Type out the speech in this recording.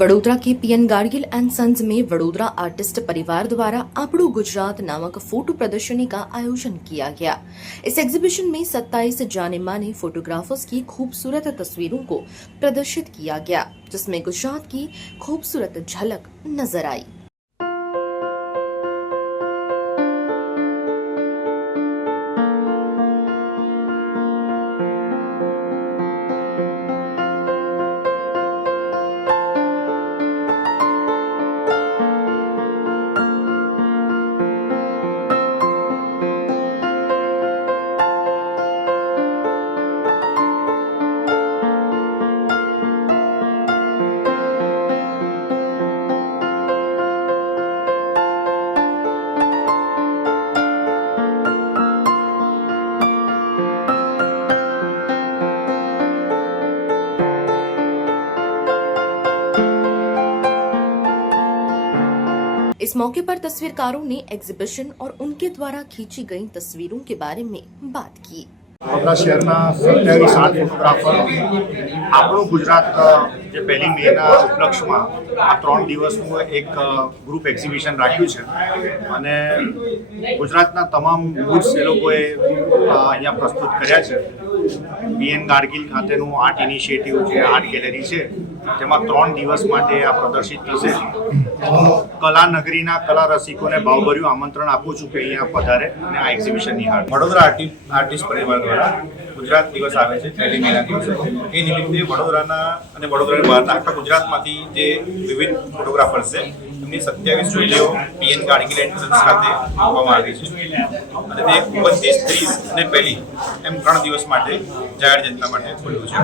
वडोदरा के PN gargle and sons में वडोदरा आर्टिस्ट परिवार द्वारा आपड़ू गुजरात नामक फोटो प्रदर्शनी का आयोजन किया गया। इस एग्जीबिशन में 27 जाने माने फोटोग्राफर्स की खूबसूरत तस्वीरों को प्रदर्शित किया गया, जिसमें गुजरात की खूबसूरत झलक नजर आई। इस मौके पर तस्वीरकारों ने एग्जीबिशन और उनके द्वारा खींची गई तस्वीरों के बारे में बात की। वडोदरा शहरना 27 आर्ट फोटोग्राफर આપણું ગુજરાત જે 1 મેના ઉપલક્ષમાં આ 3 દિવસનું એક ગ્રુપ એક્ઝિબિશન રાખ્યું છે અને ગુજરાતના તમામ બૂથ્સ એ લોકોએ અહીંયા પ્રસ્તુત કર્યા છે। પીએન ગાર્ગિલ ખાતેનું આર્ટ ઇનિશિયેટિવ જે આર્ટ ગેલેરી છે તેમાં 3 દિવસ માટે આ પ્રદર્શિત થશે। હું કલા નગરીના કલા રસિકોને ભાવભર્યું આમંત્રણ આપું છું કે અહીંયા પધારે અને આ એક્ઝિબિશન નિહાળે। વડોદરા આર્ટિસ્ટ પરિવાર દ્વારા ગુજરાત દિવસ આવે છે 1 મેના દિવસે। એ નિમિત્તે વડોદરાના અને વડોદરાની બહારના આખા ગુજરાતમાંથી જે વિવિધ ફોટોગ્રાફર્સ છે એમની 27 જોડીઓ પીએન ગાર્ગિલ એન્ડ સન્સ ખાતે આપવામાં આવી છે અને તે 29, 30 અને 1 એમ 3 દિવસ માટે જાહેર જનતા માટે ખુલ્લું છે।